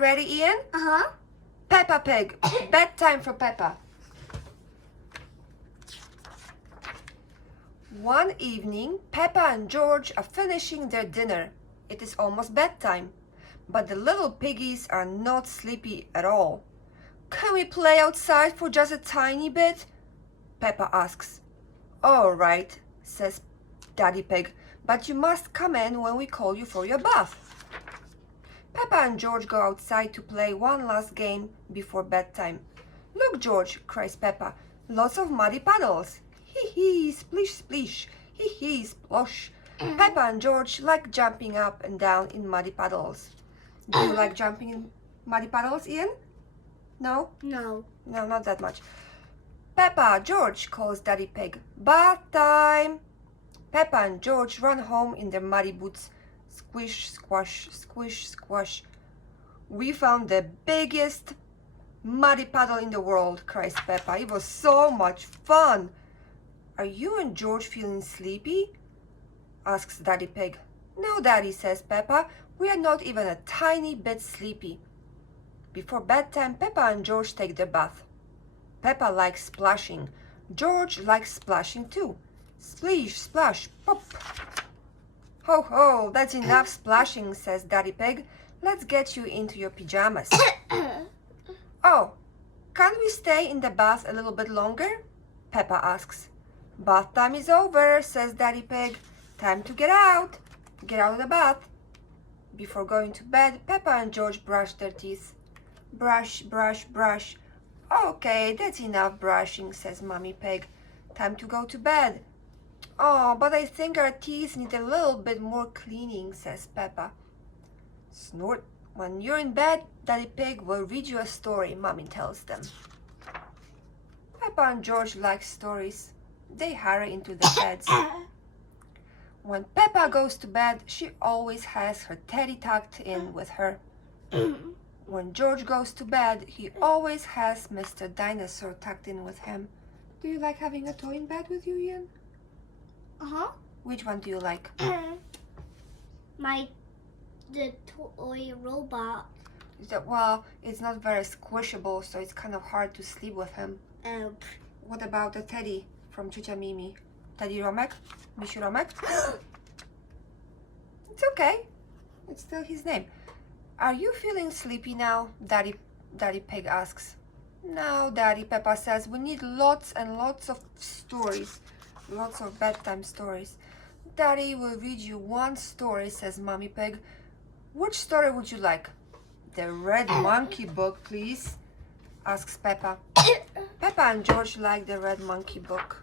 Ready, Ian? Uh-huh. Peppa Pig. Bedtime for Peppa. One evening, Peppa and George are finishing their dinner. It is almost bedtime, but the little piggies are not sleepy at all. Can we play outside for just a tiny bit? Peppa asks. All right, says Daddy Pig, but you must come in when we call you for your bath. Peppa and George go outside to play one last game before bedtime. Look, George, cries Peppa, lots of muddy puddles. Hee-hee, splish, splish, hee-hee, splosh. Peppa and George like jumping up and down in muddy puddles. Do you like jumping in muddy puddles, Ian? No? No. No, not that much. Peppa, George, calls Daddy Pig. Bath time! Peppa and George run home in their muddy boots. Squish, squash, squish, squash. We found the biggest muddy puddle in the world, cries Peppa. It was so much fun. Are you and George feeling sleepy? Asks Daddy Pig. No, Daddy, says Peppa. We are not even a tiny bit sleepy. Before bedtime, Peppa and George take their bath. Peppa likes splashing. George likes splashing too. Splish, splash, pop. Ho ho, that's enough splashing, says Daddy Pig. Let's get you into your pajamas. Oh, can't we stay in the bath a little bit longer? Peppa asks. Bath time is over, says Daddy Pig. Time to get out. Get out of the bath. Before going to bed, Peppa and George brush their teeth. Brush, brush, brush. Okay, that's enough brushing, says Mummy Pig. Time to go to bed. Oh, but I think our teeth need a little bit more cleaning, says Peppa. Snort. When you're in bed, Daddy Pig will read you a story, Mummy tells them. Peppa and George like stories. They hurry into their beds. When Peppa goes to bed, she always has her teddy tucked in with her. When George goes to bed, he always has Mr. Dinosaur tucked in with him. Do you like having a toy in bed with you, Ian? Uh-huh. Which one do you like? The toy robot. Well, it's not very squishable, so it's kind of hard to sleep with him. Oh. What about the teddy from Ciucia Mimi? Teddy Romek? Misiu Romek? It's okay. It's still his name. Are you feeling sleepy now? Daddy Pig asks. No, Daddy, Peppa says. We need lots and lots of stories. Lots of bedtime stories. Daddy will read you one story, says Mummy Pig. Which story would you like? The Red Monkey book, please, asks Peppa. Peppa and George like the Red Monkey book.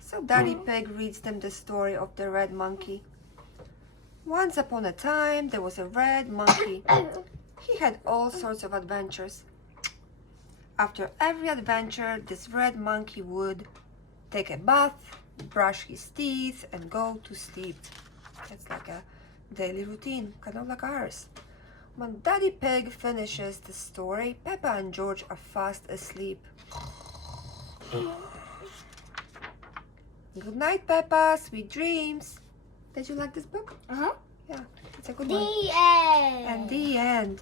So Daddy Pig reads them the story of the red monkey. Once upon a time, there was a red monkey. He had all sorts of adventures. After every adventure, this red monkey would take a bath, brush his teeth, and go to sleep. It's like a daily routine, kind of like ours. When Daddy Pig finishes the story, Peppa and George are fast asleep. Good night, Peppa. Sweet dreams. Did you like this book? Uh-huh. Yeah, it's a good one. The end. And the end.